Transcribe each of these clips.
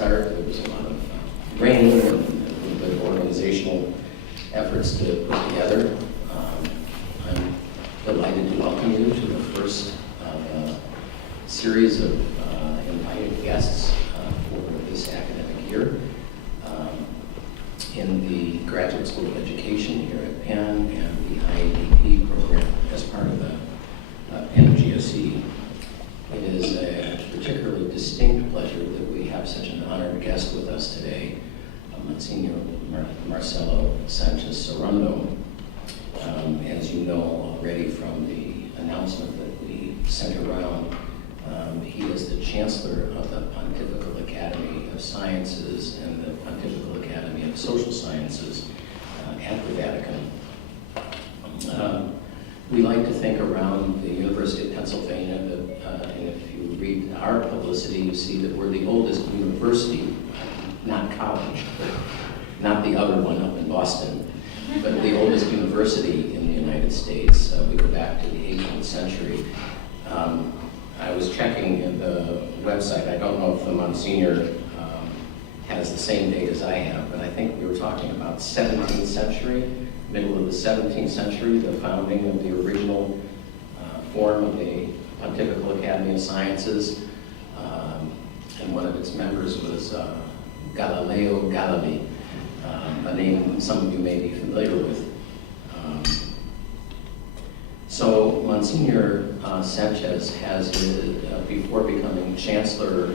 start. There was a lot of training and a little bit of organizational efforts to put together. I'm delighted to welcome you to the first of a series of invited guests for this academic year in the Graduate School of Education here at Penn and the IEDP program as part of the PennGSE. It is a particularly distinct pleasure that we have such an honored guest with us today, Monsignor Marcelo Sánchez Sorondo. As you know already from the announcement that we sent around, he is the Chancellor of the Pontifical Academy of Sciences and the Pontifical Academy of Social Sciences at the Vatican. We like to think around the University of Pennsylvania that, and if you read our publicity, you see that we're the oldest university, not college, but not the other one up in Boston, but the oldest university in the United States. We go back to the 18th century. I was checking in the website. I don't know if the Monsignor has the same date as I have, but I think we were talking about 17th century, middle of the 17th century, the founding of the original form of the Pontifical Academy of Sciences. And one of its members was Galileo Galilei, a name some of you may be familiar with. So Monsignor Sánchez has, before becoming Chancellor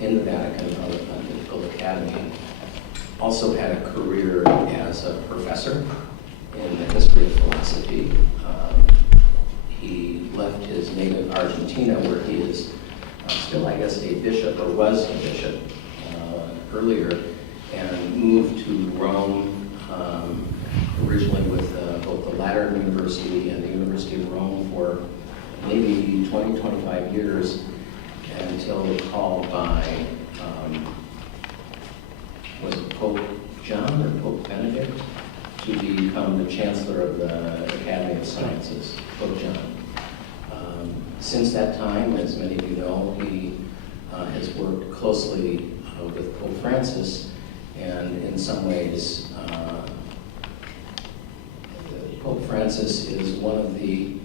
in the Vatican of the Pontifical Academy, also had a career as a professor in the history of philosophy. He left his native Argentina, where he is still, I guess, a bishop, or was a bishop earlier, and moved to Rome, originally with both the Lateran University and the University of Rome for maybe 20, 25 years, until called by, was it Pope John or Pope Benedict, to become the Chancellor of the Academy of Sciences, Pope John. Since that time, as many of you know, he has worked closely with Pope Francis, and in some ways, Pope Francis is one of the,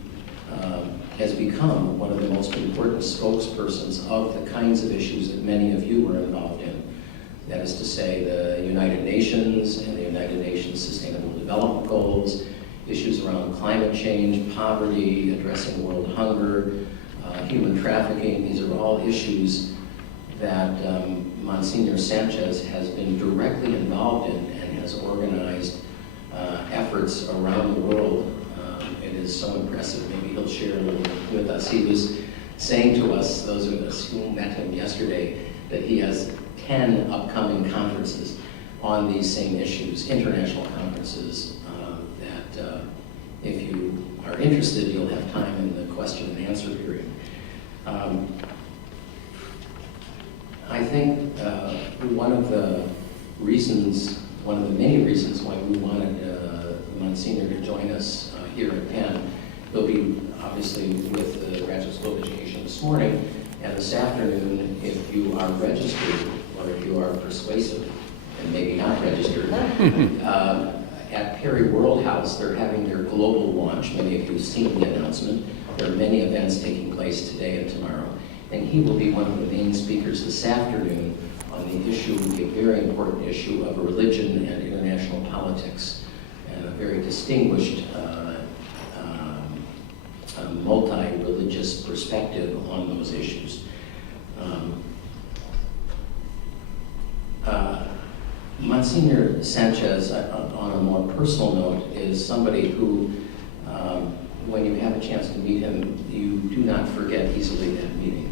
has become one of the most important spokespersons of the kinds of issues that many of you were involved in. That is to say, the United Nations and the United Nations Sustainable Development Goals, issues around climate change, poverty, addressing world hunger, human trafficking. These are all issues that Monsignor Sánchez has been directly involved in and has organized efforts around the world. It is so impressive. Maybe he'll share a little bit with us. He was saying to us, those of us who met him yesterday, that he has 10 upcoming conferences on these same issues, international conferences, that if you are interested, you'll have time in the question and answer period. I think one of the many reasons why we wanted Monsignor to join us here at Penn, he'll be obviously with the Graduate School of Education this morning, and this afternoon, if you are registered, or if you are persuasive, and maybe not registered, at Perry World House, they're having their global launch. Many of you have seen the announcement. There are many events taking place today and tomorrow, and he will be one of the main speakers this afternoon on the issue, a very important issue of religion and international politics, and a very distinguished multi-religious perspective on those issues. Monsignor Sánchez, on a more personal note, is somebody who, when you have a chance to meet him, you do not forget easily that meeting.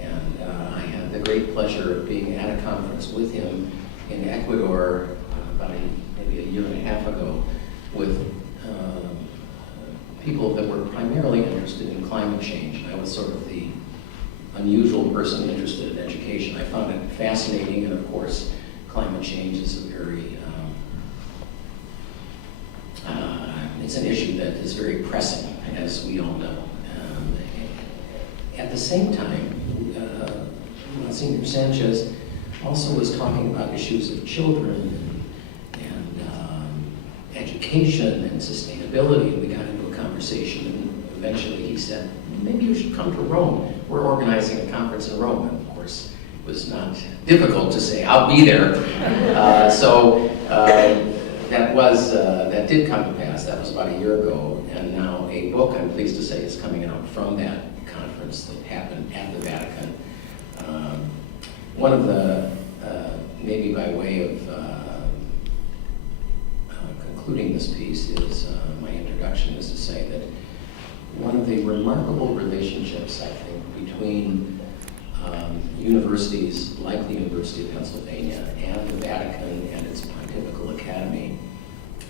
And I had the great pleasure of being at a conference with him in Ecuador about maybe a year and a half ago, with people that were primarily interested in climate change. I was sort of the unusual person interested in education. I found it fascinating, and of course, climate change is a very, it's an issue that is very pressing, as we all know. At the same time, Monsignor Sánchez also was talking about issues of children and education and sustainability, and we got into a conversation, and eventually he said, maybe you should come to Rome. We're organizing a conference in Rome, and of course, it was not difficult to say, I'll be there. That did come to pass. That was about a year ago, and now a book, I'm pleased to say, is coming out from that conference that happened at the Vatican. One of the, maybe by way of concluding this piece is, my introduction is to say that one of the remarkable relationships, I think, between universities like the University of Pennsylvania and the Vatican and its Pontifical Academy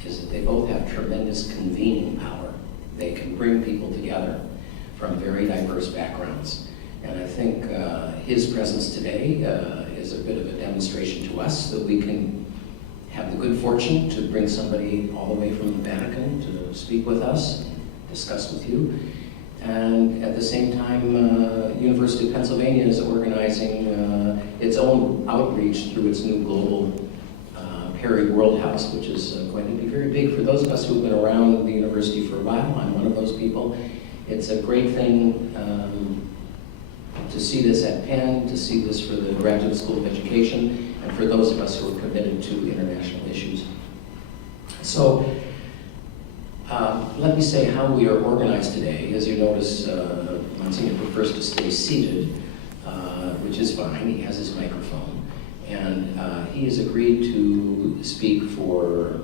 is that they both have tremendous convening power. They can bring people together from very diverse backgrounds. And I think his presence today is a bit of a demonstration to us that we can have the good fortune to bring somebody all the way from the Vatican to speak with us, and discuss with you. And at the same time, University of Pennsylvania is organizing its own outreach through its new global Perry World House, which is going to be very big for those of us who have been around the university for a while. I'm one of those people. It's a great thing to see this at Penn, to see this for the Graduate School of Education, and for those of us who are committed to international issues. So, let me say how we are organized today. As you notice, Monsignor prefers to stay seated, which is fine. He has his microphone. And he has agreed to speak for,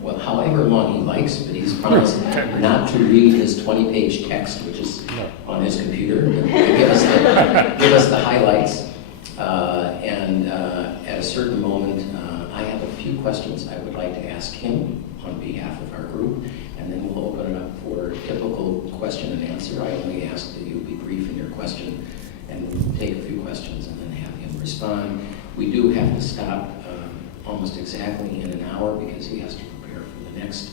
well, however long he likes, but he's promised not to read his 20-page text, which is on his computer, but give us the highlights. At a certain moment, I have a few questions I would like to ask him on behalf of our group, and then we'll open it up for typical question and answer. I only ask that you be brief in your question, and we'll take a few questions and then have him respond. We do have to stop almost exactly in an hour because he has to prepare for the next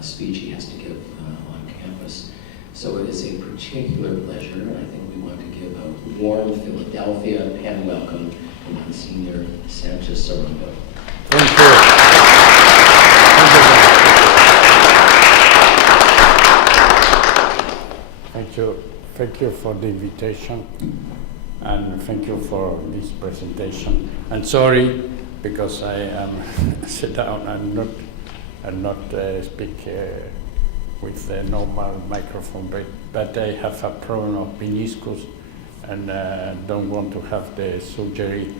speech he has to give on campus. So it is a particular pleasure, and I think we want to give a warm Philadelphia Penn welcome to Monsignor Sánchez Sorondo. Thank you. Thank you. Thank you for the invitation, and thank you for this presentation. And sorry, because I am sit down and not speak with the normal microphone, but I have a problem of meniscus, and don't want to have the surgery,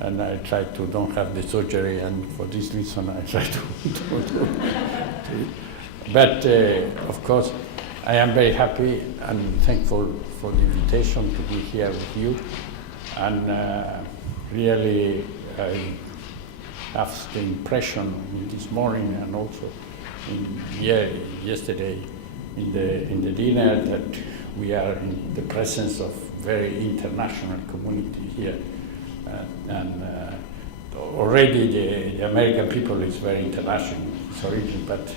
and I try to don't have the surgery, and for this reason I try to But of course, I am very happy and thankful for the invitation to be here with you, and really I have the impression this morning and also yesterday in the dinner that we are in the presence of very international community here, and already the American people is very international in its origin, but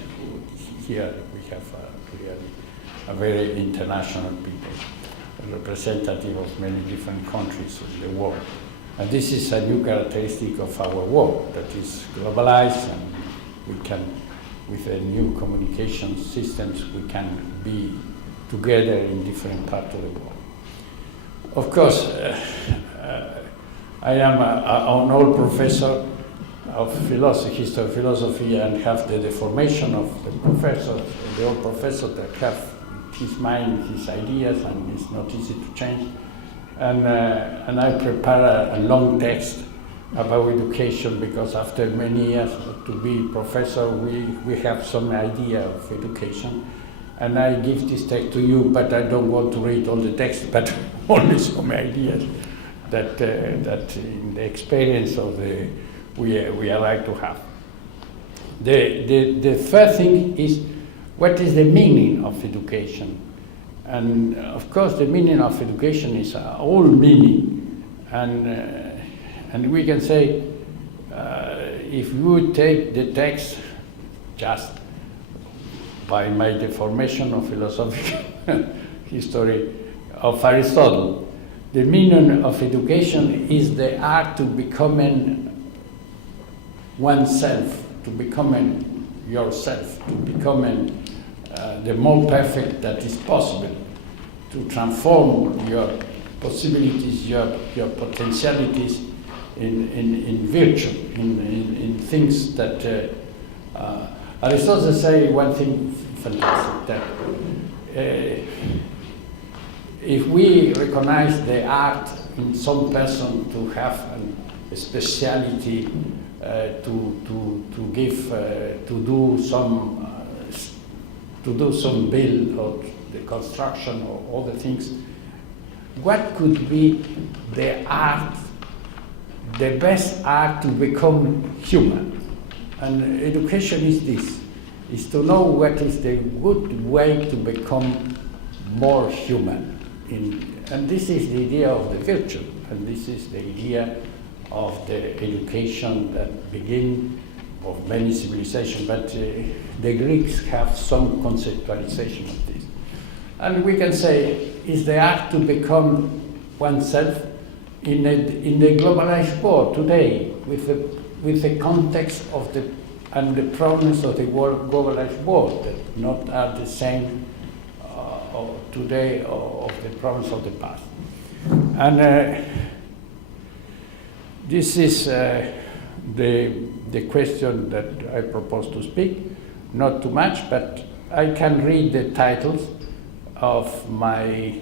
here we have really a very international people, a representative of many different countries in the world. And this is a new characteristic of our world that is globalized, and we can, with the new communication systems, we can be together in different parts of the world. Of course, I am an old professor of philosophy, history of philosophy, and have the deformation of the professor, the old professor that have his mind, his ideas, and it's not easy to change. And I prepare a long text about education because after many years to be professor, we have some idea of education. And I give this text to you, but I don't want to read all the text, but only some ideas that in the experience of we are like to have. The first thing is, what is the meaning of education? And of course, the meaning of education is all meaning, and we can say if you would take the text just by my deformation of philosophical history of Aristotle, the meaning of education is the art to becoming oneself, to becoming yourself, to becoming the more perfect that is possible, to transform your possibilities, your potentialities in virtue, in things that Aristotle say one thing fantastic, that if we recognize the art in some person to have a speciality, to give, to do some build or the construction or other things, what could be the art, the best art to become human? And education is this, is to know what is the good way to become more human. And this is the idea of the virtue, and this is the idea of the education that begin of many civilizations, but the Greeks have some conceptualization of this. And we can say, is the art to become oneself in the globalized world today, with the context of and the problems of the globalized world that not are the same today of the problems of the past. And this is the question that I propose to speak. Not too much, but I can read the titles of my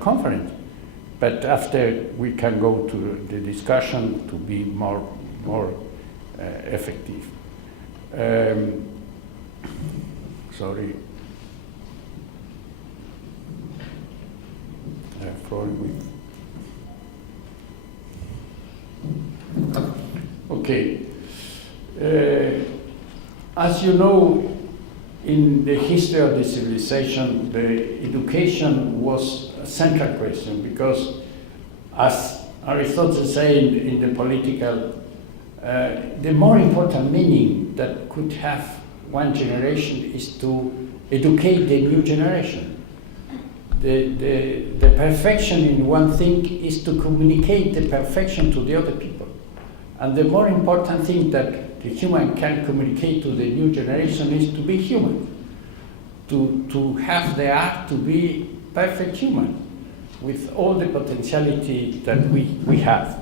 conference. But after we can go to the discussion to be more effective. Sorry. Okay. As you know, in the history of the civilization, the education was a central question because, as Aristotle said in the Political, the more important meaning that could have one generation is to educate the new generation. The perfection in one thing is to communicate the perfection to the other people. And the more important thing that the human can communicate to the new generation is to be human, to have the art to be perfect human with all the potentiality that we have.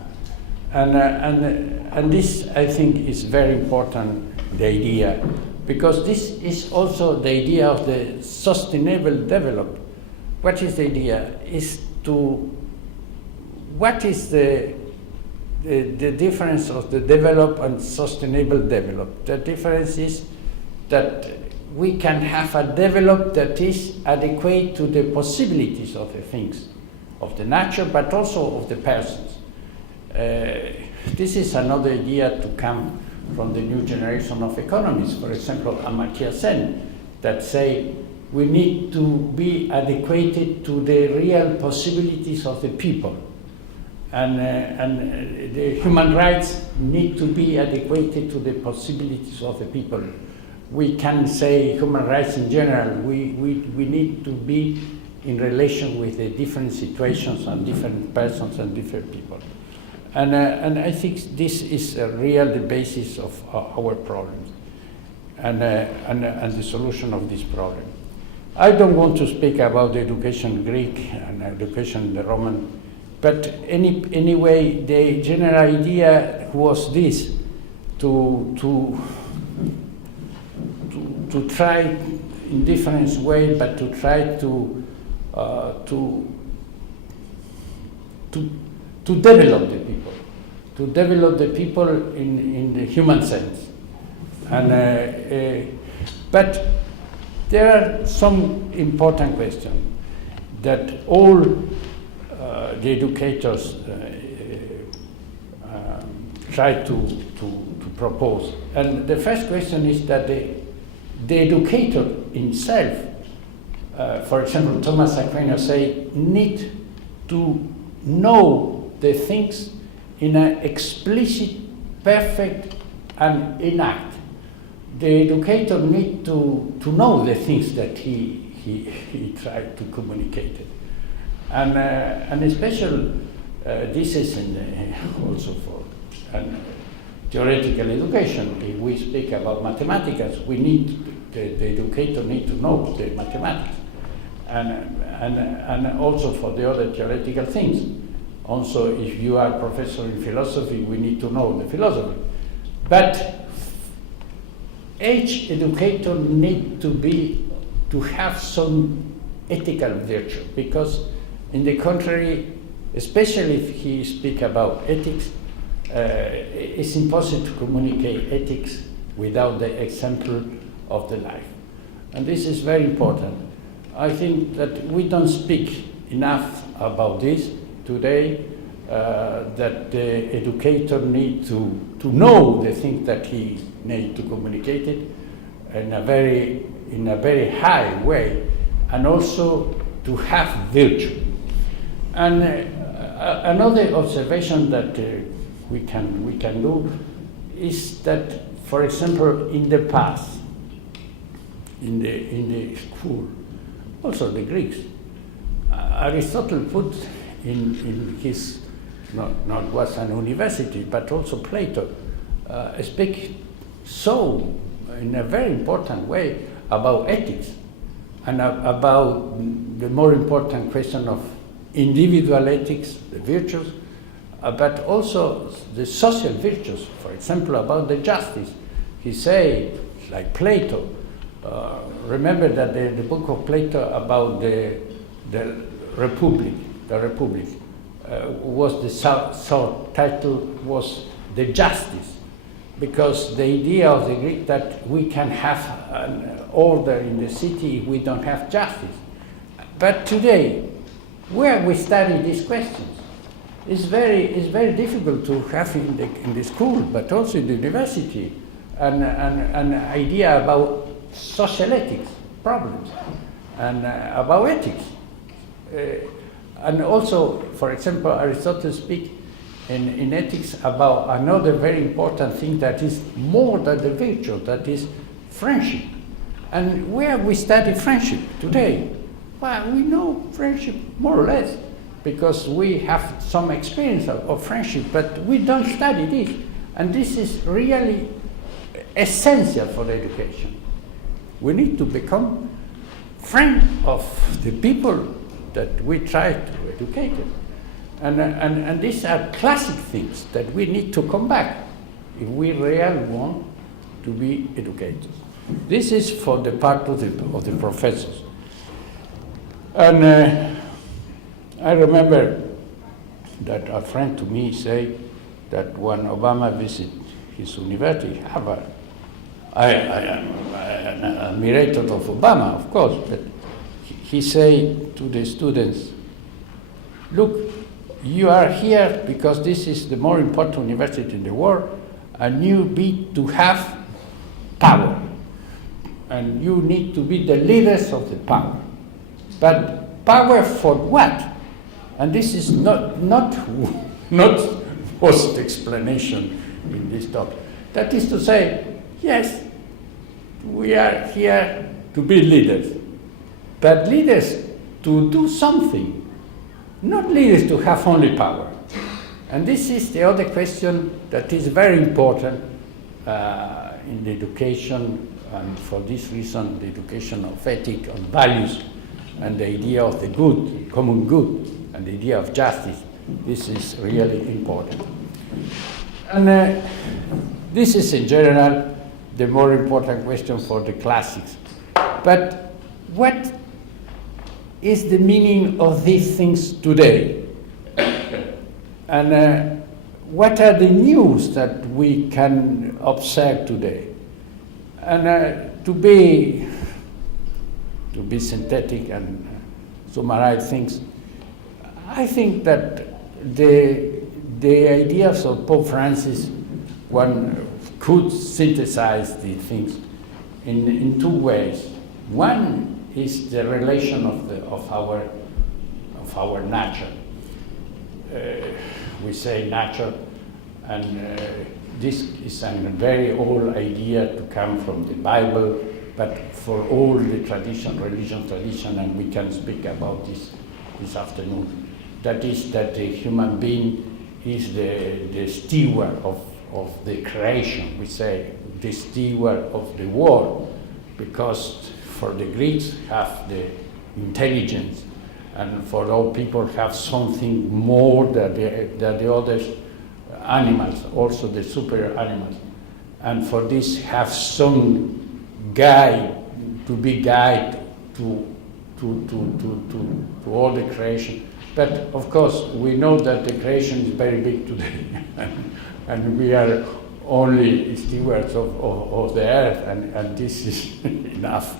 And this, I think, is very important, the idea, because this is also the idea of the sustainable development. What is the idea? What is the difference of the develop and sustainable develop? The difference is that we can have a develop that is adequate to the possibilities of the things, of the nature, but also of the persons. This is another idea to come from the new generation of economists, for example, Amartya Sen, that say we need to be adequated to the real possibilities of the people. And the human rights need to be adequated to the possibilities of the people. We can say human rights in general, we need to be in relation with the different situations and different persons and different people. And I think this is the basis of our problems and the solution of this problem. I don't want to speak about the education Greek and education the Roman, but anyway, the general idea was this: to try in different ways, but to try to develop the people, in the human sense, and but there are some important questions that all the educators try to propose. And the first question is that the educator himself, for example, Thomas Aquinas say, need to know the things in an explicit, perfect, and inact. The educator need to know the things that he tried to communicate. And a special, this is also for theoretical education. If we speak about mathematics, we need, the educator need to know the mathematics. And also for the other theoretical things. Also, if you are a professor in philosophy, we need to know the philosophy. But each educator needs to have some ethical virtue, because in the contrary, especially if he speaks about ethics, it's impossible to communicate ethics without the example of the life. And this is very important. I think that we don't speak enough about this today, that the educator needs to know the things that he needs to communicate it in a very high way, and also to have virtue. And another observation that we can do is that, for example, in the past, in the school, also the Greeks, Aristotle put in his, not was an university, but also Plato, speak so in a very important way about ethics and about the more important question of individual ethics, the virtues, but also the social virtues. For example, about the justice. He say, like Plato, remember that the book of Plato about the Republic, was the subtitle was the justice, because the idea of the Greek that we can have an order in the city if we don't have justice. But today, where we study these questions, it's very difficult to have in the school, but also in the university, an idea about social ethics problems and about ethics. And also, for example, Aristotle speaks in ethics about another very important thing that is more than the virtue, that is friendship. And where we study friendship today? Well, we know friendship more or less, because we have some experience of friendship, but we don't study this. And this is really essential for the education. We need to become friends of the people that we try to educate. And these are classic things that we need to come back if we really want to be educators. This is for the part of the professors. And I remember that a friend to me said that when Obama visited his university, Harvard, I am an admirer of Obama, of course, but he said to the students, look, you are here because this is the more important university in the world, and you need to have power. And you need to be the leaders of the power. But power for what? And this is not first explanation in this talk. That is to say, yes, we are here to be leaders, but leaders to do something, not leaders to have only power. And this is the other question that is very important in the education, and for this reason, the education of ethics, of values, and the idea of the good, common good, and the idea of justice. This is really important. And this is in general the more important question for the classics. But what is the meaning of these things today? And what are the news that we can observe today? And to be synthetic and summarize things, I think that the ideas of Pope Francis, one could synthesize the things in two ways. One is the relation of our nature. We say nature, and this is a very old idea to come from the Bible, but for all the tradition, religion tradition, and we can speak about this this afternoon. That is that the human being is the steward of the creation, we say, the steward of the world, because for the Greeks have the intelligence, and for all people have something more than the other animals, also the super animals. And for this have some guide, to be guide to all the creation. But of course, we know that the creation is very big today, and we are only stewards of the earth, and this is enough,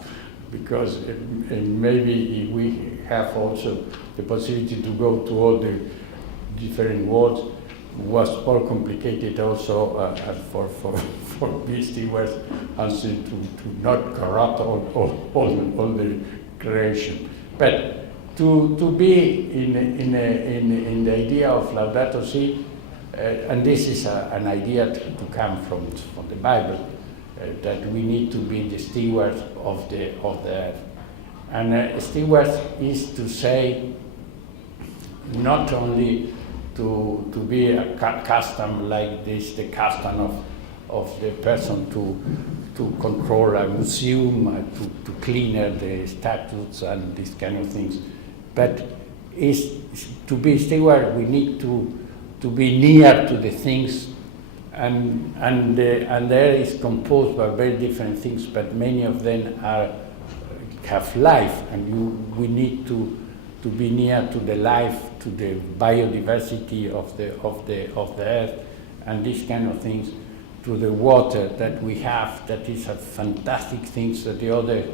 because maybe we have also the possibility to go to all the different worlds. Was more complicated also for these stewards, also to not corrupt all the creation. But to be in the idea of Laudato Si, and this is an idea to come from the Bible, that we need to be the stewards of the earth. And stewards is to say not only to be a custom like this, the custom of the person to control a museum, to clean the statues and these kind of things. But is to be steward, we need to be near to the things, and there is composed by very different things, but many of them have life, and we need to be near to the life, to the biodiversity of the earth, and these kind of things, to the water that we have, that is a fantastic things that the other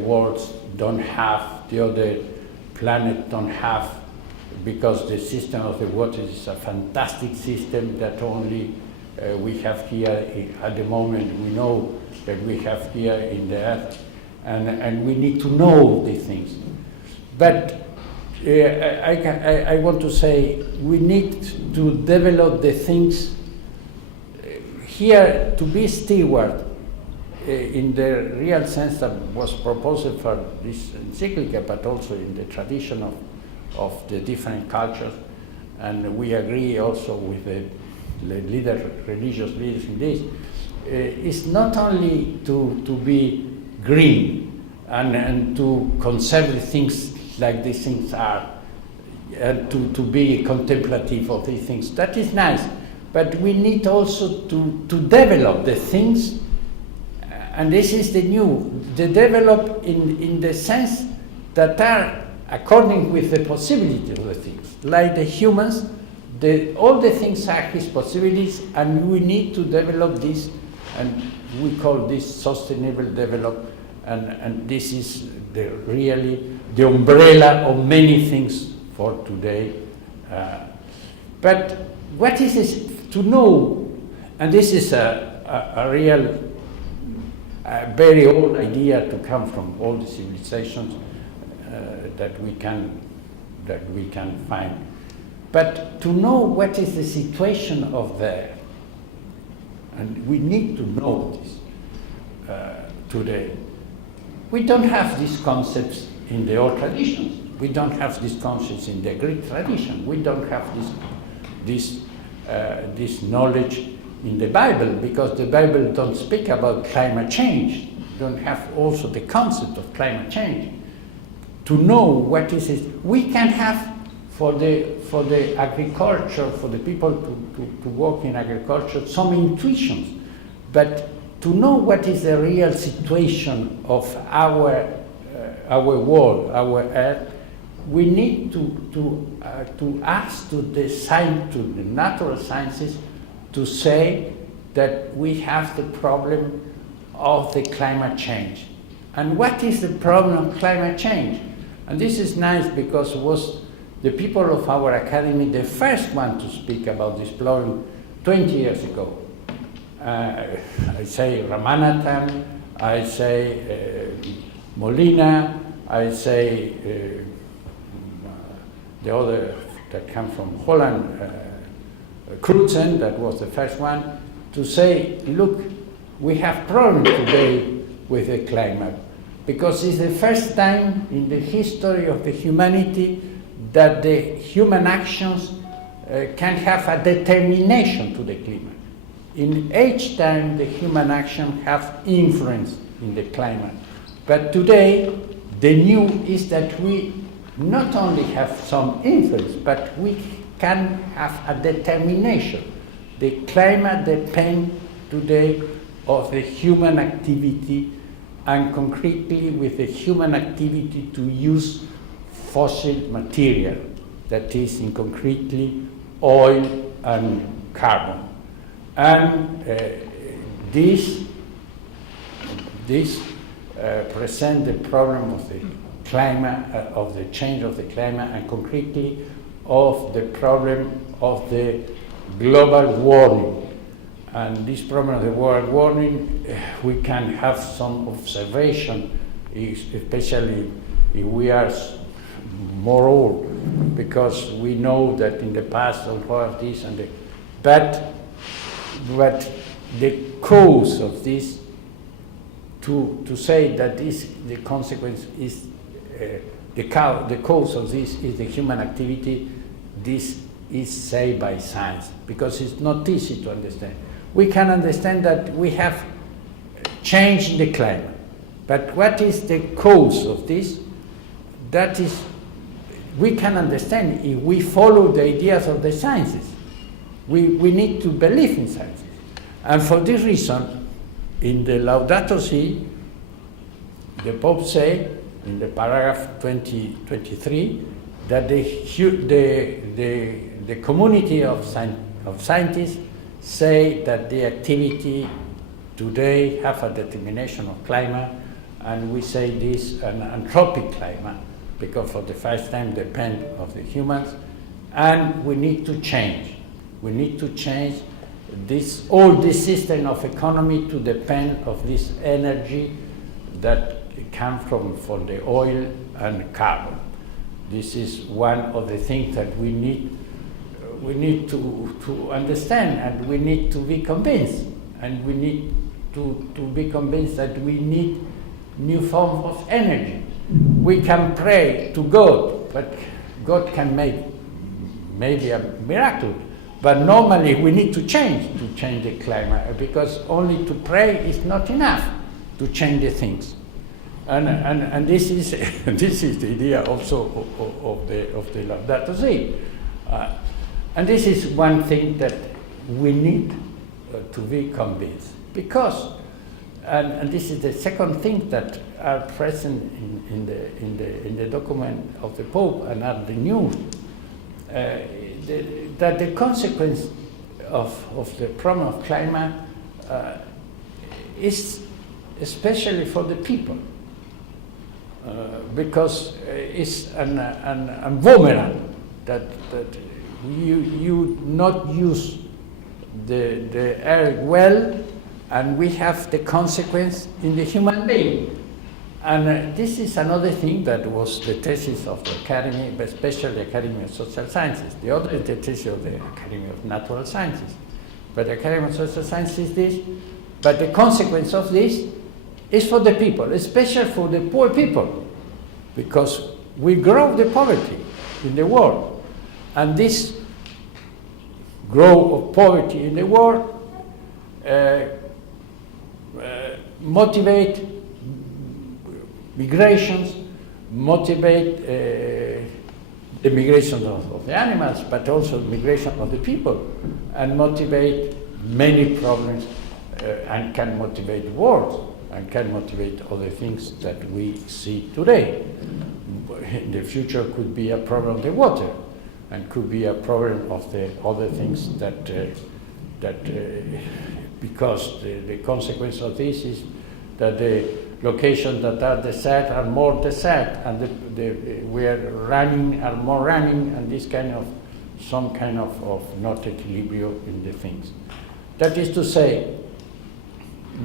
worlds don't have, the other planet don't have, because the system of the water is a fantastic system that only we have here at the moment. We know that we have here in the earth, and we need to know these things. But I want to say we need to develop the things here to be steward in the real sense that was proposed for this encyclical, but also in the tradition of the different cultures. And we agree also with the religious leaders in this. It's not only to be green and to conserve the things like these things are, and to be contemplative of these things. That is nice, but we need also to develop the things, and this is the develop in the sense that are according with the possibility of the things. Like the humans, all the things are his possibilities, and we need to develop this, and we call this sustainable development, and this is really the umbrella of many things for today. But what is this to know? And this is a real, very old idea to come from all the civilizations that we can find. But to know what is the situation of there, and we need to know this today. We don't have these concepts in the old traditions. We don't have these concepts in the Greek tradition. We don't have this knowledge in the Bible, because the Bible don't speak about climate change. Don't have also the concept of climate change. To know what is it, we can have for the agriculture, for the people to work in agriculture, some intuitions, but to know what is the real situation of our world, our earth, we need to ask to the natural sciences to say that we have the problem of the climate change. And what is the problem of climate change? And this is nice, because it was the people of our academy the first one to speak about this problem 20 years ago. I say Ramanathan, I say Molina, I say the other that come from Holland, Crutzen, that was the first one, to say, look, we have problems today with the climate. because it's the first time in the history of the humanity that the human actions can have a determination to the climate. In each time the human action have influence in the climate. But today, the new is that we not only have some influence, but we can have a determination. The climate depends today of the human activity, and concretely with the human activity to use fossil material, that is in concretely oil and carbon. And this presents the problem of the climate, of the change of the climate, and concretely of the problem of the global warming. And this problem of the global warming, we can have some observation, especially if we are more old, because we know that in the past all of this and but the cause of this, to say that this the consequence is the cause of this is the human activity, this is said by science, because it's not easy to understand. We can understand that we have changed the climate, but what is the cause of this? That is, we can understand if we follow the ideas of the sciences. We need to believe in sciences. And for this reason, in the Laudato Si, the Pope say in the paragraph 23 that the community of scientists say that the activity today have a determination of climate, and we say this an anthropic climate, because for the first time depend of the humans, and we need to change. We need to change this, all this system of economy to depend of this energy that comes from the oil and carbon. This is one of the things that we need to understand, and we need to be convinced, and we need to be convinced that we need new form of energy. We can pray to God, but God can make maybe a miracle. But normally we need to change the climate, because only to pray is not enough to change the things. And this is this is the idea also of the Laudato Si. And this is one thing that we need to be convinced, because, and this is the second thing that are present in the document of the Pope and are the news, that the consequence of the problem of climate is especially for the people, because it's a boomerang that you not use the air well, and we have the consequence in the human being. And this is another thing that was the thesis of the Academy, but especially the Academy of Social Sciences. The other is the thesis of the Academy of Natural Sciences. But the Academy of Social Sciences is this, but the consequence of this is for the people, especially for the poor people, because we grow the poverty in the world. And this growth of poverty in the world motivate migrations, motivate the migration of the animals, but also migration of the people, and motivate many problems, and can motivate wars, and can motivate other things that we see today. In the future could be a problem of the water, and could be a problem of the other things that because the consequence of this is that the locations that are desert are more desert, and we are more running, and this kind of some kind of not equilibrium in the things. That is to say,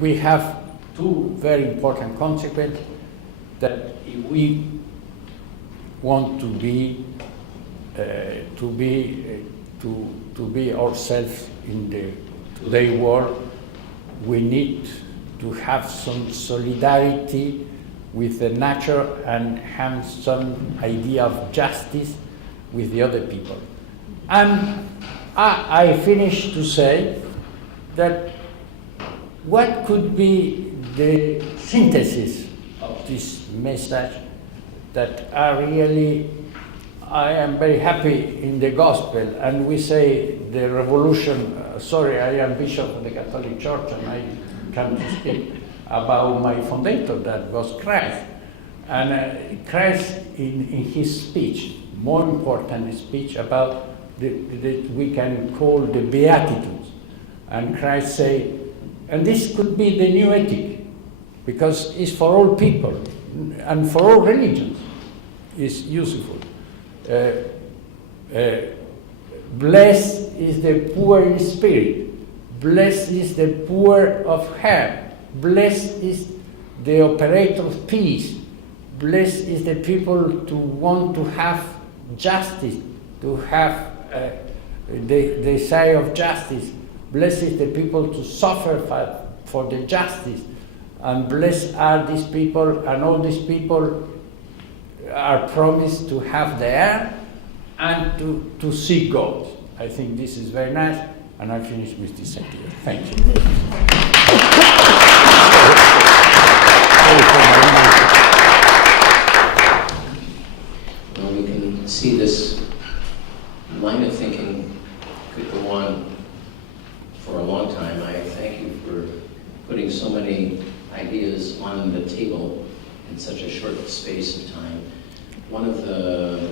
we have two very important consequences that if we want to be ourselves in the today world, we need to have some solidarity with the nature and have some idea of justice with the other people. And I finished to say that what could be the synthesis of this message that are really, I am very happy in the gospel, and we say the revolution, I am Bishop of the Catholic Church and I come to speak about my founder, that was Christ. And Christ in his speech, more important speech about that we can call the Beatitudes. And Christ say, and this could be the new ethic, because it's for all people and for all religions. It's useful. Blessed is the poor in spirit. Blessed is the poor of heart. Blessed is the operator of peace. Blessed is the people to want to have justice, to have the desire of justice. Blessed is the people to suffer for the justice. And blessed are these people, and all these people are promised to have the air and to see God. I think this is very nice, and I finish with this idea. Thank you. Well, we can see this line of thinking could go on for a long time. I thank you for putting so many ideas on the table in such a short space of time. One of the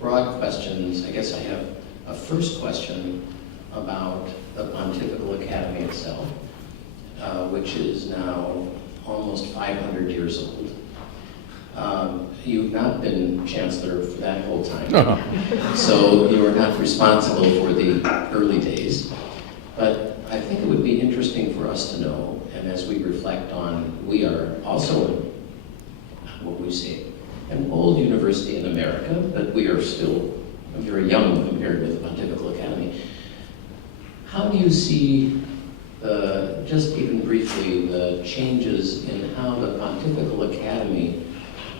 broad questions, I guess I have a first question about the Pontifical Academy itself, which is now almost 500 years old. You've not been Chancellor for that whole time, so you are not responsible for the early days. But I think it would be interesting for us to know, and as we reflect on, we are also, what we say, an old university in America, but we are still very young compared with the Pontifical Academy. How do you see, just even briefly, the changes in how the Pontifical Academy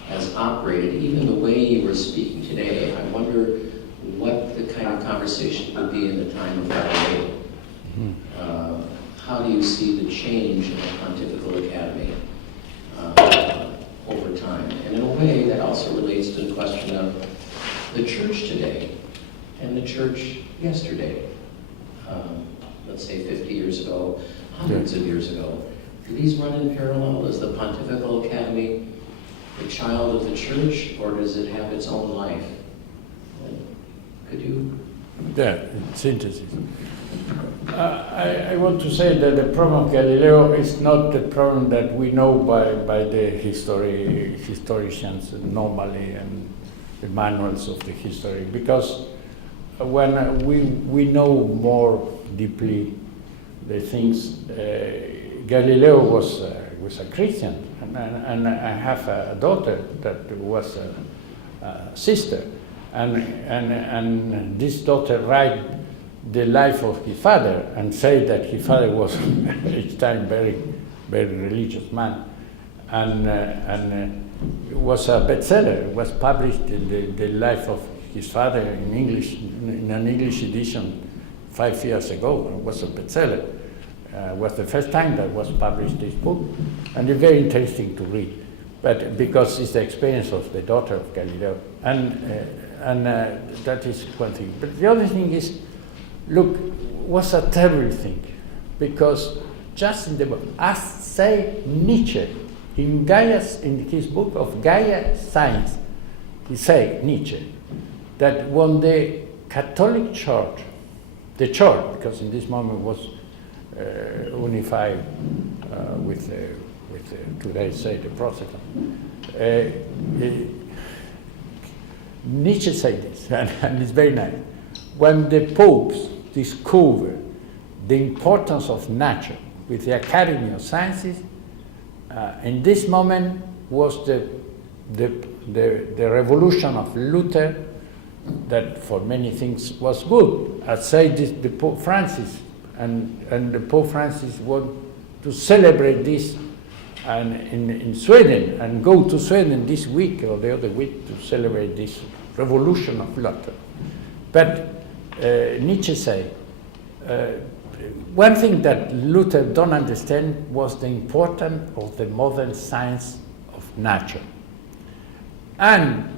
has operated, even the way you were speaking today? I wonder what the kind of conversation would be in the time of Galileo. How do you see the change in the Pontifical Academy over time? And in a way that also relates to the question of the church today and the church yesterday. Let's say 50 years ago, hundreds of years ago. Do these run in parallel? Is the Pontifical Academy the child of the church, or does it have its own life? Could you? Yeah, synthesis. I want to say that the problem of Galileo is not the problem that we know by the historians normally and the manuals of the history, because when we know more deeply the things, Galileo was a Christian, and I have a daughter that was a sister, and this daughter write the life of his father and say that his father was each time very religious man, and it was a bestseller. It was published in the life of his father in English, in an English edition 5 years ago. It was a bestseller. It was the first time that was published this book, and it's very interesting to read, but because it's the experience of the daughter of Galileo, and that is one thing. But the other thing is, look, was a terrible thing, because just in the book, as say Nietzsche in his book of Gaia Science, he say Nietzsche that when the Catholic Church, the church, because in this moment was unified with today say the Protestant. Nietzsche said this, and it's very nice. When the popes discovered the importance of nature with the Academy of Sciences, in this moment was the revolution of Luther, that for many things was good. I say this, the Pope Francis, and the Pope Francis want to celebrate this and in Sweden, and go to Sweden this week or the other week to celebrate this revolution of Luther. But Nietzsche said, one thing that Luther don't understand was the importance of the modern science of nature. And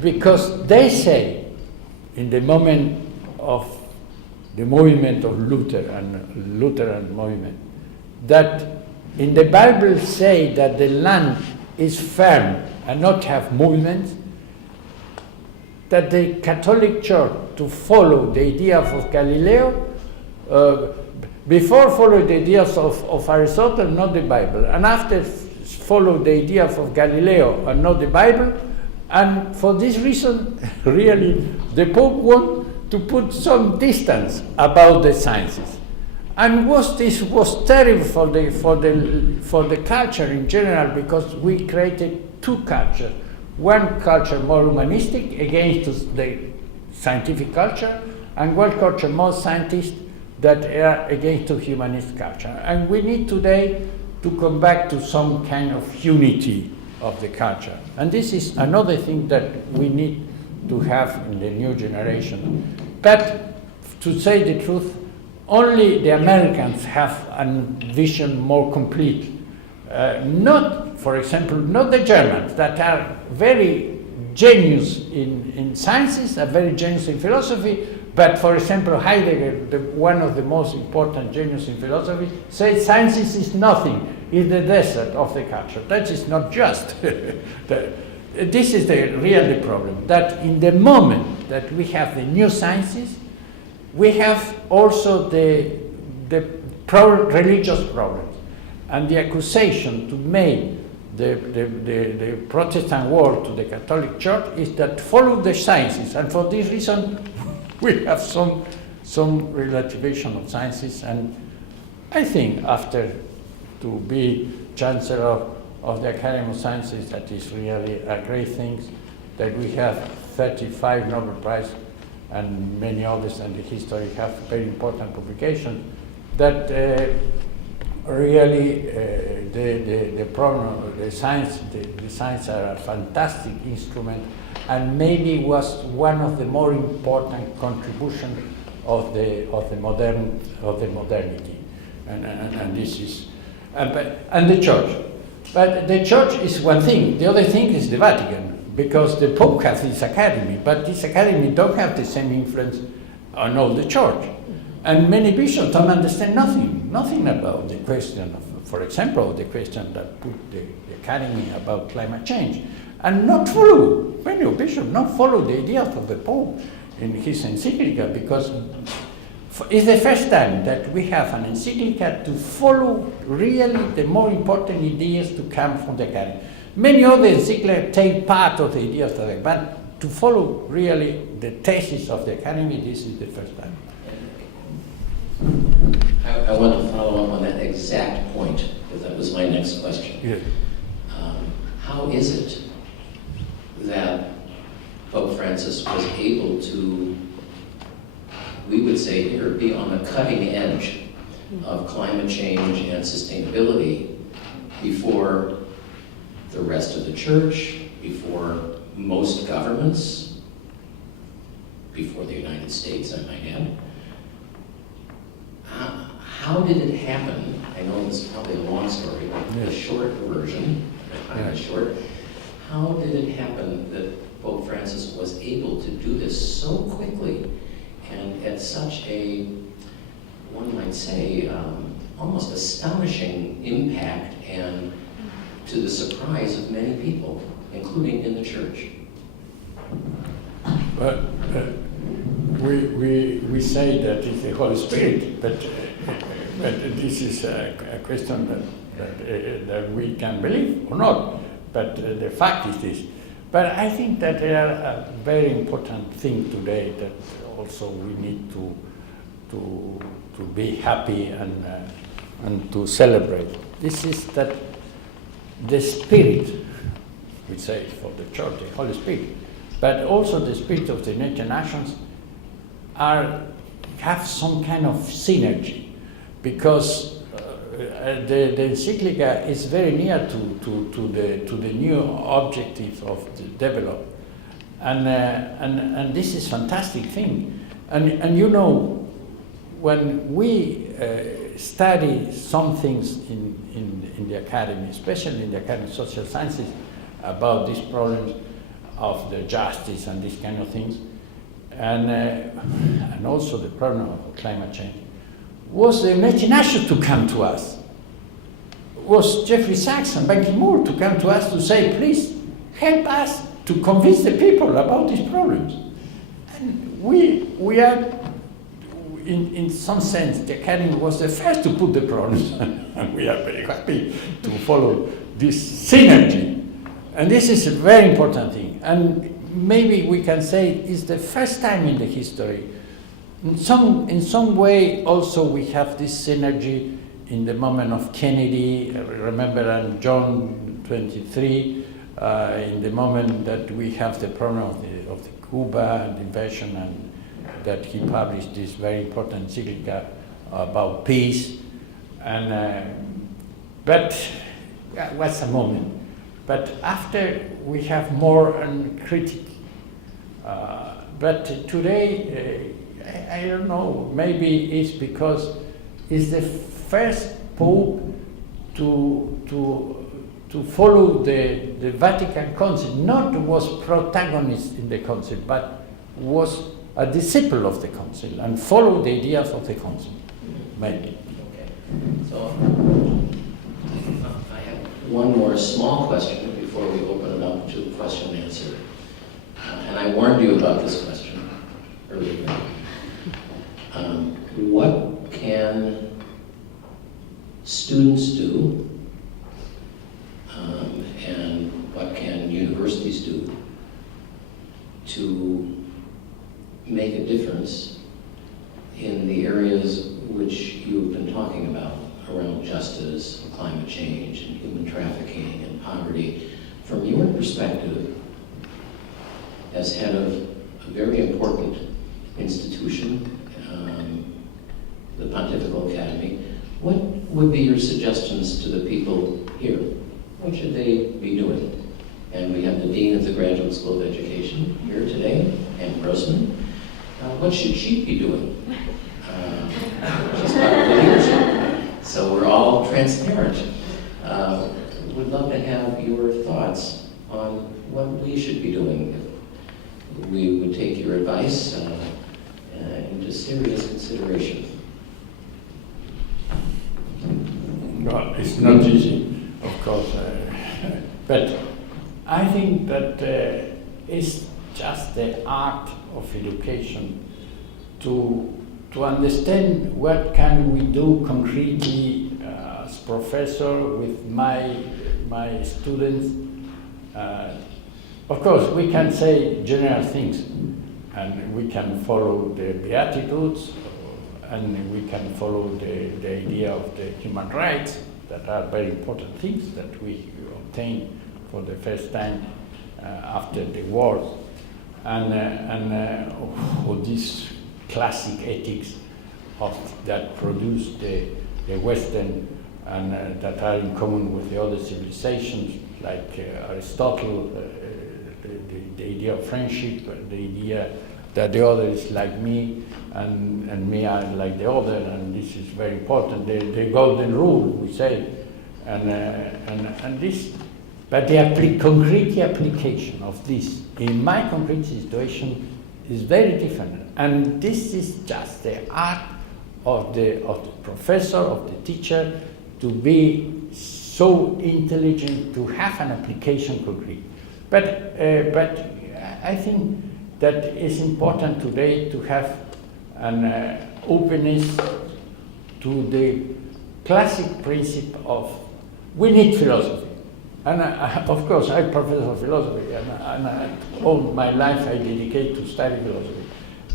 because they say, in the moment of the movement of Lutheran movement, that in the Bible say that the land is firm and not have movements, that the Catholic Church to follow the idea of Galileo, before follow the ideas of Aristotle, not the Bible, and after follow the idea of Galileo and not the Bible, and for this reason, really, the Pope want to put some distance about the sciences. And this was terrible for the culture in general, because we created two cultures. One culture more humanistic against the scientific culture, and one culture more scientist that are against the humanist culture. And we need today to come back to some kind of unity of the culture. And this is another thing that we need to have in the new generation. But to say the truth, only the Americans have a vision more complete. Not, for example, not the Germans, that are very genius in sciences, are very genius in philosophy, but for example, Heidegger, one of the most important genius in philosophy, says sciences is nothing, is the desert of the culture. That is not just. This is the real problem, that in the moment that we have the new sciences, we have also the religious problems. And the accusation to make the Protestant world to the Catholic Church is that follow the sciences, and for this reason we have some relativization of sciences. And I think after to be Chancellor of the Academy of Sciences, that is really a great thing, that we have 35 Nobel Prize and many others in the history have very important publications, that really the problem, the science are a fantastic instrument, and maybe was one of the more important contributions of the modernity, and this is and the church. But the church is one thing. The other thing is the Vatican, because the Pope has this academy, but this academy don't have the same influence on all the church. And many bishops don't understand nothing about the question of, for example, the question that put the academy about climate change, and not follow, many bishops not follow the ideas of the Pope in his encyclical, because it's the first time that we have an encyclical to follow really the more important ideas to come from the academy. Many other encyclicals take part of the ideas of the, but to follow really the thesis of the academy, this is the first time. I want to follow up on that exact point, because that was my next question. Yeah. How is it that Pope Francis was able to, we would say here, be on the cutting edge of climate change and sustainability before the rest of the church, before most governments, before the United States, I might add? How did it happen? I know this is probably a long story, but the short version, short, how did it happen that Pope Francis was able to do this so quickly and at such a, one might say, almost astonishing impact, and to the surprise of many people, including in the church? But we say that it's the Holy Spirit, but this is a question that we can believe or not. But the fact is this. But I think that there are a very important thing today that also we need to be happy and to celebrate. This is that the Spirit, we say for the Church, the Holy Spirit, but also the Spirit of the United Nations have some kind of synergy, because the encyclica is very near to the new objective of the develop, and this is fantastic thing, and you know, when we study some things in the academy, especially in the Academy of Social Sciences, about these problems of the justice and these kind of things, and also the problem of climate change, was the imagination to come to us. Was Jeffrey Sachs and Ban Ki-moon to come to us to say, please help us to convince the people about these problems. And we are, in some sense, the Academy was the first to put the problems, and we are very happy to follow this synergy. And this is a very important thing. And maybe we can say it's the first time in the history. In some way, also we have this synergy in the moment of Kennedy. Remember on June 23, in the moment that we have the problem of the Cuba and invasion, and that he published this very important encyclical about peace. And but what's a moment? But after we have more critic. But today, I don't know, maybe it's because it's the first Pope to follow the Vatican Council, not was protagonist in the Council, but was a disciple of the Council and followed the ideas of the Council, maybe. Okay. So I have one more small question before we open it up to question and answer. And I warned you about this question earlier. What can students do, and what can universities do to make a difference in the areas which you've been talking about, around justice, climate change, and human trafficking, and poverty? From your perspective, as head of a very important institution, the Pontifical Academy, what would be your suggestions to the people here? What should they be doing? And we have the Dean of the Graduate School of Education here today, Ann Grossman. What should she be doing? She's part of the leadership. So we're all transparent. We'd love to have your thoughts on what we should be doing. If we would take your advice into serious consideration. Well, it's not easy, of course, but I think that it's just the art of education to understand what can we do concretely as professor with my students. Of course, we can say general things, and we can follow the Beatitudes, and we can follow the idea of the human rights, that are very important things that we obtained for the first time after the war, and this classic ethics that produced the Western, and that are in common with the other civilizations, like Aristotle, the idea of friendship, the idea that the other is like me, and me are like the other, and this is very important. The golden rule, we say, and this, but the concrete application of this in my concrete situation is very different, and this is just the art of the professor, of the teacher, to be so intelligent to have an application concrete. But I think that it's important today to have an openness to the classic principle of we need philosophy. And of course, I'm professor of philosophy, and all my life I dedicate to study philosophy.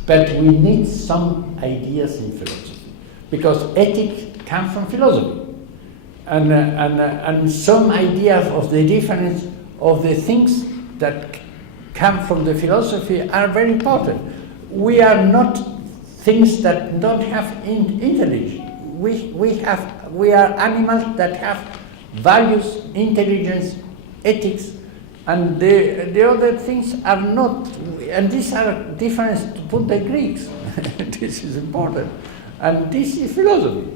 But we need some ideas in philosophy, because ethics come from philosophy. And some ideas of the difference of the things that come from the philosophy are very important. We are not things that don't have intelligence. We have we are animals that have values, intelligence, ethics, and the other things are not, and these are different to put the Greeks. This is important. And this is philosophy.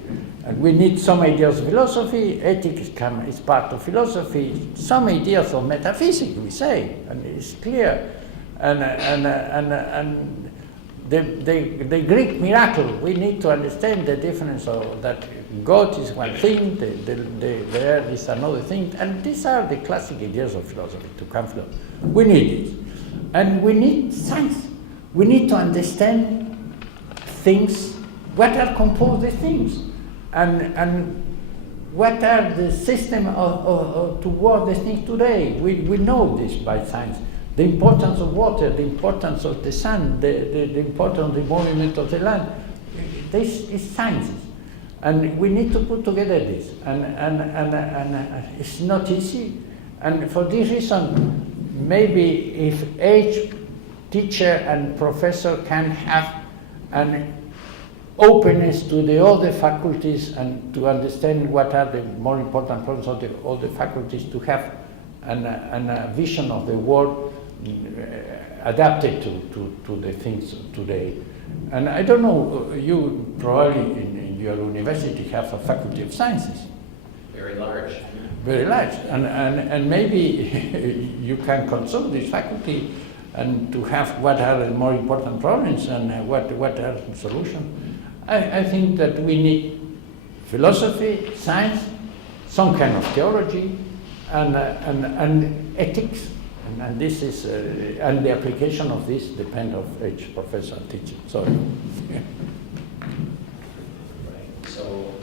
And we need some ideas of philosophy, ethics is part of philosophy, some ideas of metaphysics, we say, and it's clear. And the Greek miracle, we need to understand the difference of that God is one thing, the earth is another thing, and these are the classic ideas of philosophy to come from. We need it. And we need science. We need to understand things, what are composed of things, and what are the system of to work the things today. We know this by science. The importance of water, the importance of the sun, the importance of the movement of the land. This is science. And we need to put together this. And it's not easy. And for this reason, maybe if each teacher and professor can have an openness to the other faculties and to understand what are the more important problems of all the faculties, to have a vision of the world adapted to the things today. And I don't know, you probably in your university have a faculty of sciences. Very large. Very large. And maybe you can consult this faculty and to have what are the more important problems and what are the solutions. I think that we need philosophy, science, some kind of theology, and ethics, and this is and the application of this depends of each professor and teacher. Sorry. Yeah. Right. So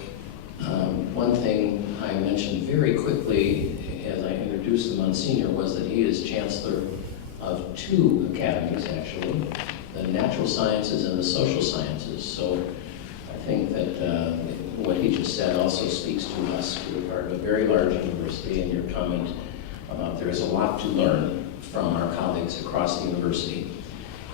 one thing I mentioned very quickly as I introduced the Monsignor was that he is Chancellor of 2 academies, actually, the Natural Sciences and the Social Sciences. So I think that what he just said also speaks to us. We are a very large university, and your comment about there is a lot to learn from our colleagues across the university.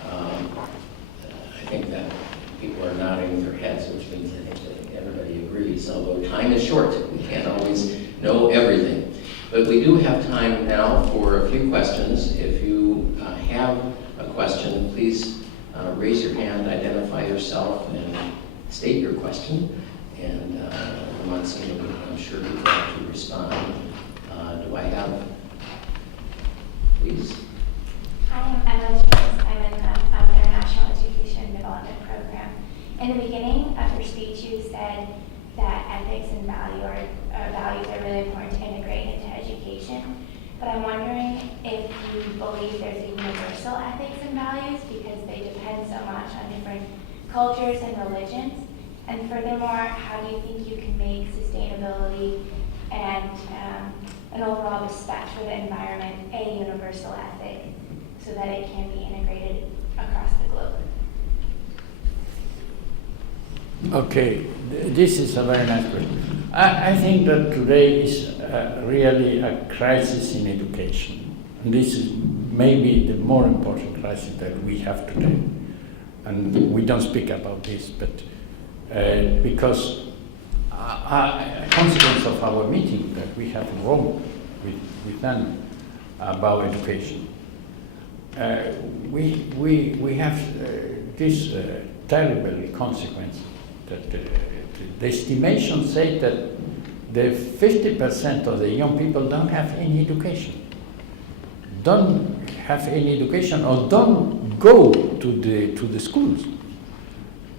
I think that people are nodding their heads, which means I think that everybody agrees, although time is short. We can't always know everything. But we do have time now for a few questions. If you have a question, please raise your hand, identify yourself, and state your question. And Monsignor, I'm sure he'd like to respond. Do I have, please? Hi, I'm Emma Jones. I'm in the International Education Development Program. In the beginning of your speech, you said that ethics and values are really important to integrate into education. But I'm wondering if you believe there's a universal ethics and values because they depend so much on different cultures and religions. And furthermore, how do you think you can make sustainability and an overall respect for the environment a universal ethic so that it can be integrated across the globe? Okay, this is a very nice question. I think that today is really a crisis in education. And this is maybe the more important crisis that we have today. And we don't speak about this, but because a consequence of our meeting that we have in Rome with them about education, we have this terrible consequence that the estimations say that the 50% of the young people don't have any education, or don't go to the schools,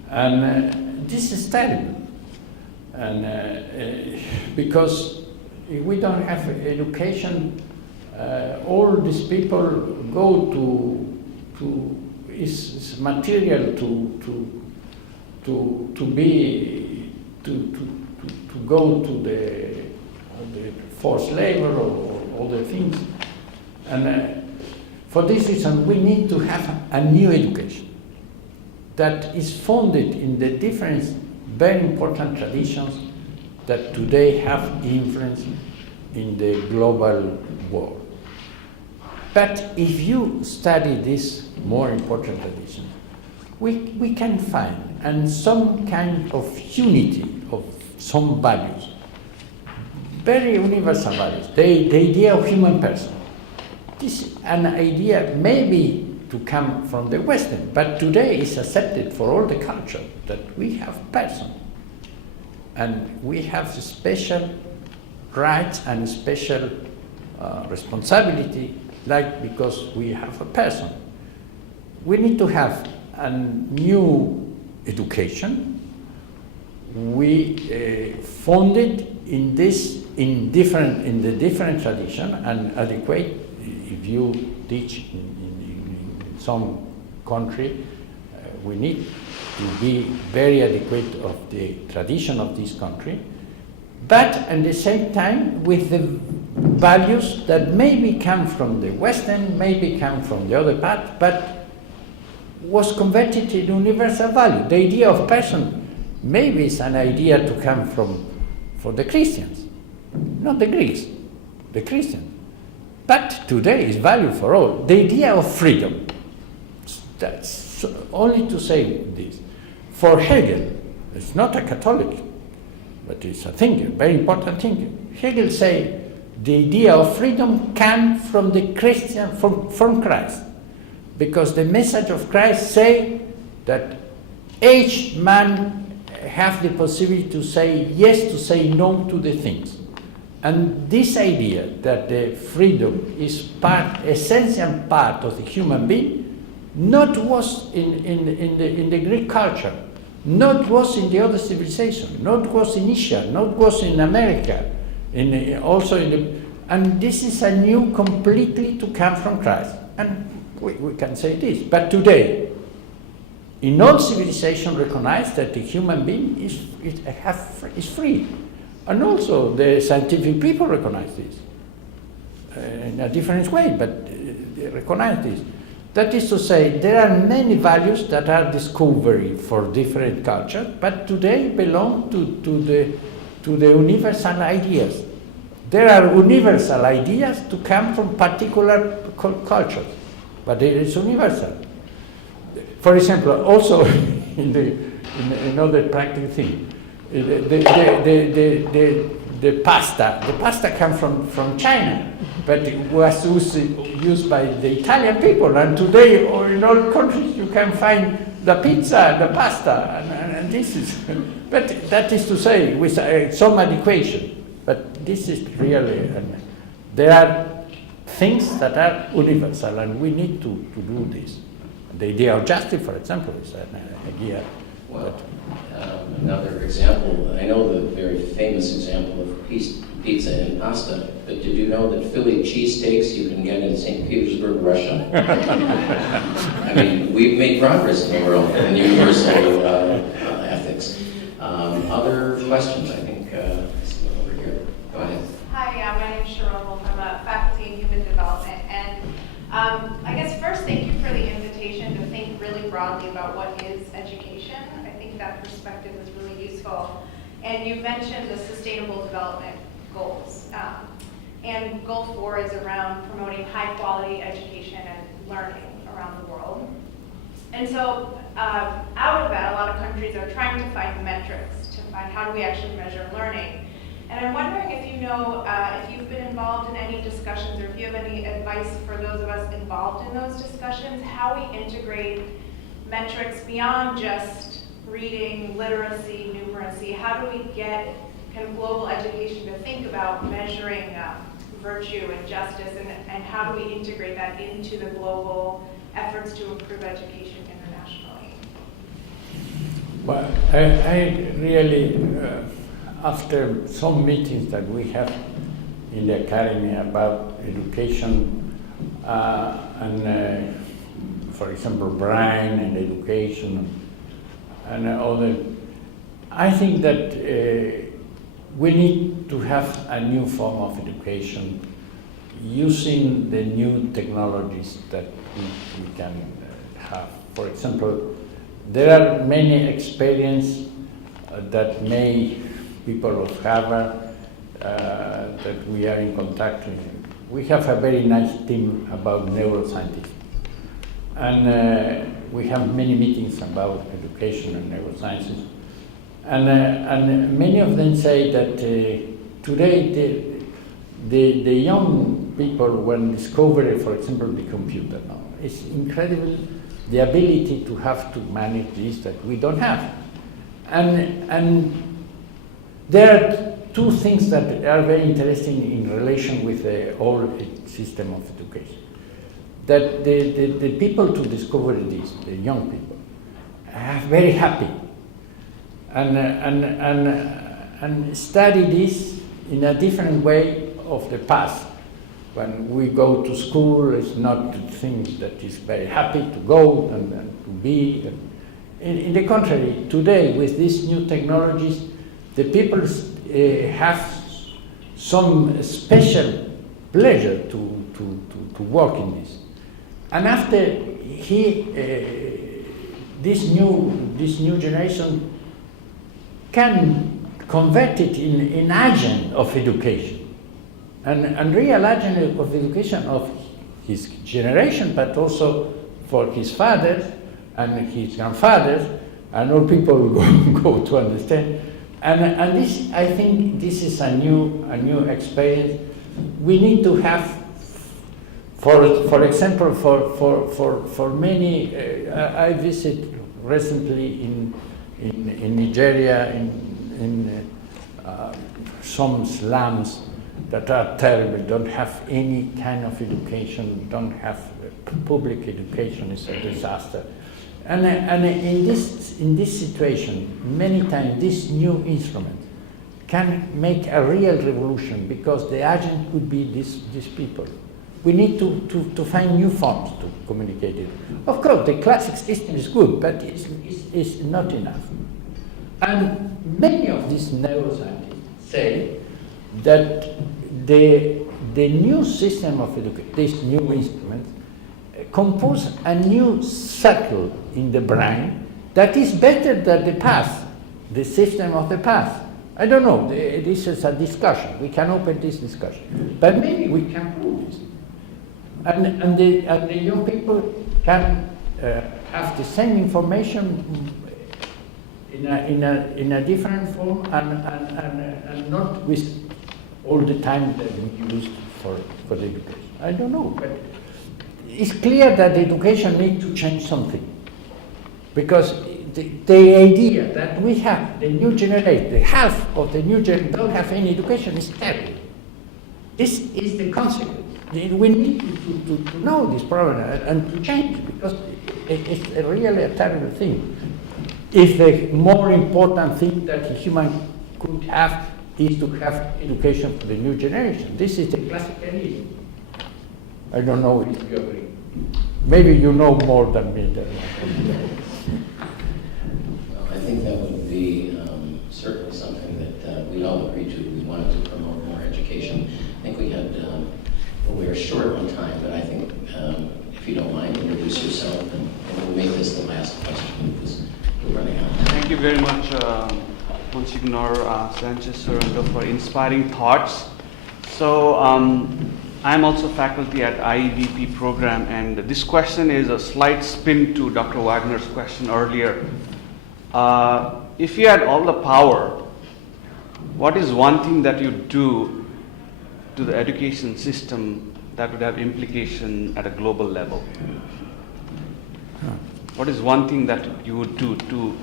and this is terrible. And because if we don't have education, all these people go to is material to go to the forced labor or all the things. And for this reason, we need to have a new education that is founded in the different very important traditions that today have influence in the global world. But if you study these more important traditions, we can find and some kind of unity of some values, very universal values. The idea of human person. This is an idea maybe to come from the Western, but today is accepted for all the culture that we have person, and we have special rights and special responsibility, like because we have a person. We need to have a new education. We founded in the different tradition and adequate. If you teach in some country, we need to be very adequate of the tradition of this country, but at the same time with the values that maybe come from the Western, maybe come from the other part, but was converted into universal value. The idea of person maybe is an idea to come for the Christians, not the Greeks, the Christians. But today is value for all. The idea of freedom, that's only to say this. For Hegel, it's not a Catholic, but it's a thinker, very important thinker. Hegel say the idea of freedom came from the Christian, from Christ. Because the message of Christ say that each man have the possibility to say yes, to say no to the things. And this idea that the freedom is essential part of the human being, not was in the Greek culture, not was in the other civilization, not was in Asia, not was in America, and this is a new completely to come from Christ. And we can say this, but today, in all civilization recognize that the human being is free. And also the scientific people recognize this in a different way, but they recognize this. That is to say, there are many values that are discovered for different cultures, but today belong to the universal ideas. There are universal ideas to come from particular cultures, but it is universal. For example, also in another practical thing, the pasta comes from China, but it was used by the Italian people, and today in all countries you can find the pizza, the pasta, and this is, but that is to say with some adequation, but this is really, there are things that are universal, and we need to do this. The idea of justice, for example, is an idea. Well, another example, I know the very famous example of pizza and pasta, but did you know that Philly cheesesteaks you can get in St. Petersburg, Russia? I mean, we've made progress in the world in universal ethics. Other questions, I think, over here. Go ahead. Hi, my name is Sorondo. I'm a faculty in human development, and I guess first, thank you for the invitation to think really broadly about what is education. I think that perspective is really useful. And you mentioned the Sustainable Development Goals. And Goal 4 is around promoting high quality education and learning around the world. And so out of that, a lot of countries are trying to find metrics to find how do we actually measure learning. And I'm wondering if you know, if you've been involved in any discussions, or if you have any advice for those of us involved in those discussions, how we integrate metrics beyond just reading, literacy, numeracy. How do we get kind of global education to think about measuring virtue and justice, and how do we integrate that into the global efforts to improve education internationally? Well, I really, after some meetings that we have in the Academy about education, and for example, brain and education, and other, I think that we need to have a new form of education using the new technologies that we can have. For example, there are many experiences that people of Harvard that we are in contact with. We have a very nice team about neuroscientists. And we have many meetings about education and neurosciences, and many of them say that today the young people, when discover, for example, the computer now, it's incredible the ability to have to manage this that we don't have. And there are two things that are very interesting in relation with the whole system of education. That the people to discover this, the young people, are very happy and study this in a different way of the past. When we go to school, it's not the thing that is very happy to go and to be. In the contrary, today with these new technologies, the people have some special pleasure to work in this. And after this new generation can convert it in agent of education. And real agent of education of his generation, but also for his fathers and his grandfathers, and all people go to understand. And this, I think, this is a new experience. We need to have, for example, for many. I visited recently in Nigeria in some slums that are terrible, don't have any kind of education, don't have public education, is a disaster. And in this situation, many times this new instrument can make a real revolution, because the agent could be these people. We need to find new forms to communicate it. Of course, the classic system is good, but it's not enough. And many of these neuroscientists say that the new system of education, this new instrument, compose a new circle in the brain that is better than the past, the system of the past. I don't know, this is a discussion. We can open this discussion. But maybe we can prove this. And the young people can have the same information in a different form and not with all the time that we used for the education. I don't know, but it's clear that education needs to change something, because the idea that we have the new generation, the half of the new generation don't have any education is terrible. This is the consequence. We need to know this problem and to change, because it's really a terrible thing. If the more important thing that a human could have is to have education for the new generation. This is the classical idea. I don't know if you agree. Maybe you know more than me. Well, I think that would be certainly something that we all agree to. We wanted to promote more education. I think we had, we were short on time, but I think if you don't mind, introduce yourself, and we'll make this the last question, because we're running out of time. Thank you very much, Monsignor Sánchez Sorondo, for inspiring thoughts. So I'm also faculty at IEDP program, and this question is a slight spin to Dr. Wagner's question earlier. If you had all the power, what is one thing that you do to the education system that would have implication at a global level? What is one thing that you would do to,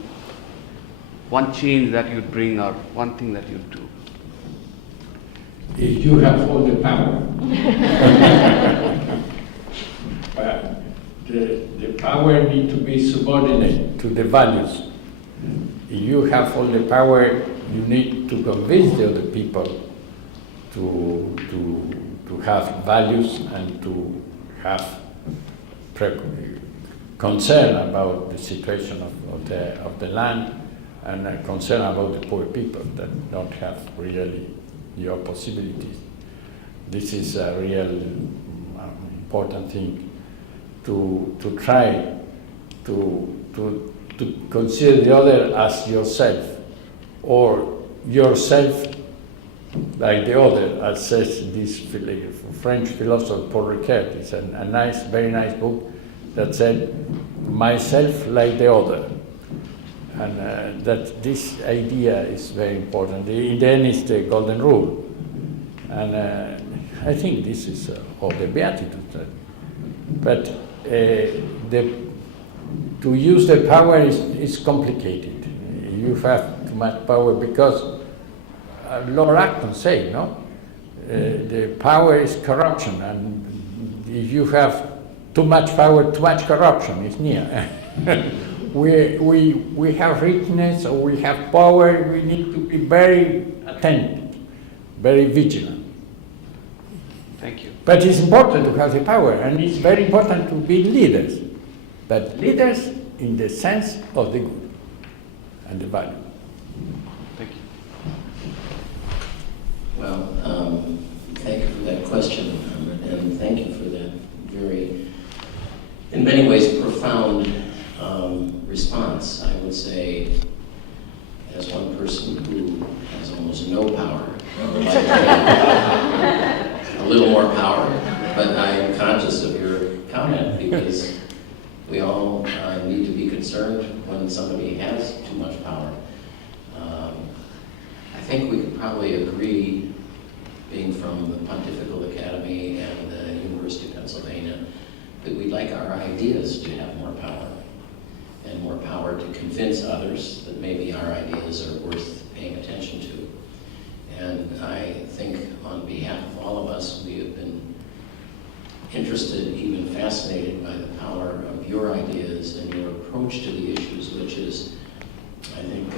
one change that you'd bring, or one thing that you'd do? If you have all the power. But the power needs to be subordinate to the values. If you have all the power, you need to convince the other people to have values and to have concern about the situation of the land, and concern about the poor people that don't have really your possibilities. This is a real important thing to try to consider the other as yourself, or yourself like the other, as says this French philosopher Paul Ricoeur. It's a nice, very nice book that said, myself like the other. And that this idea is very important. In the end, it's the golden rule. And I think this is all the Beatitudes. But to use the power is complicated. You have too much power because Lord Acton said, no? The power is corruption, and if you have too much power, too much corruption is near. We have richness or we have power, we need to be very attentive, very vigilant. Thank you. But it's important to have the power, and it's very important to be leaders, but leaders in the sense of the good and the value. Thank you. Well, thank you for that question, and thank you for that very, in many ways, profound response. I would say, as one person who has almost no power, a little more power, but I am conscious of your comment because we all need to be concerned when somebody has too much power. I think we could probably agree, being from the Pontifical Academy and the University of Pennsylvania, that we'd like our ideas to have more power, and more power to convince others that maybe our ideas are worth paying attention to. And I think on behalf of all of us, we have been interested, even fascinated by the power of your ideas and your approach to the issues, which is, I think,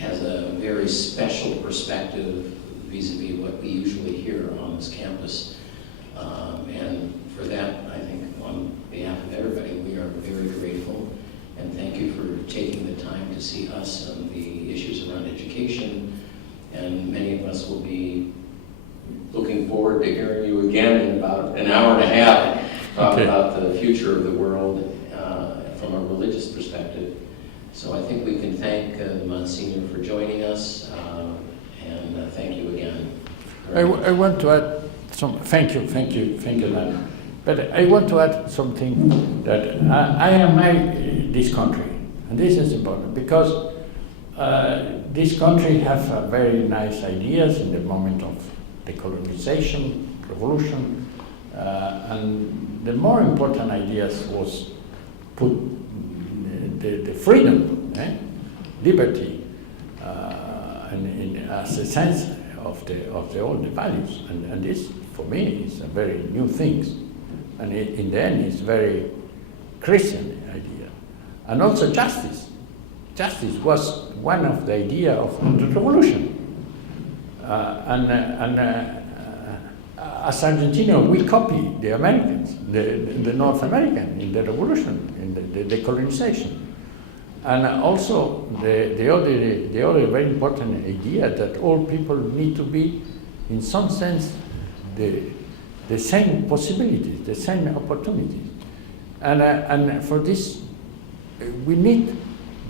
has a very special perspective vis-a-vis what we usually hear on this campus. And for that, I think on behalf of everybody, we are very grateful. And thank you for taking the time to see us and the issues around education. And many of us will be looking forward to hearing you again in about an hour and a half talk about the future of the world from a religious perspective. So I think we can thank Monsignor for joining us, and thank you again. I want to add some, thank you, Dan. But I want to add something that I admire this country, and this is important because this country has very nice ideas in the moment of decolonization, revolution, and the more important ideas was put the freedom, liberty, and as a sense of all the values, and this for me is a very new thing, and in the end it's very Christian idea, and also justice. Justice was one of the idea of the revolution, as Argentinians we copy the Americans, the North American in the revolution, in the decolonization. And also the other very important idea that all people need to be, in some sense, the same possibilities, the same opportunities. And for this, we need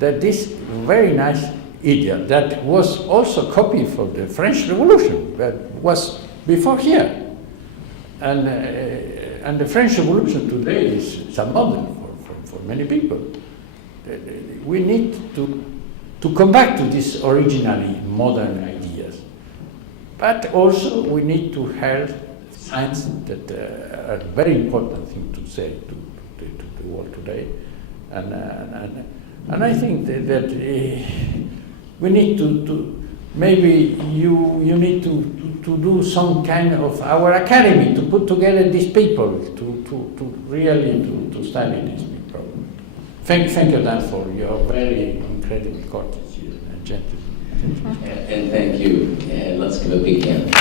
that this very nice idea that was also copied from the French Revolution, that was before here. And the French Revolution today is a model for many people. We need to come back to these originally modern ideas. But also we need to have signs that are a very important thing to say to the world today. And I think that we need to maybe you need to do some kind of our academy to put together these people to really to study this big problem. Thank you, Dan, for your very incredible courtesy and gentleman. And thank you. And let's give a big hand.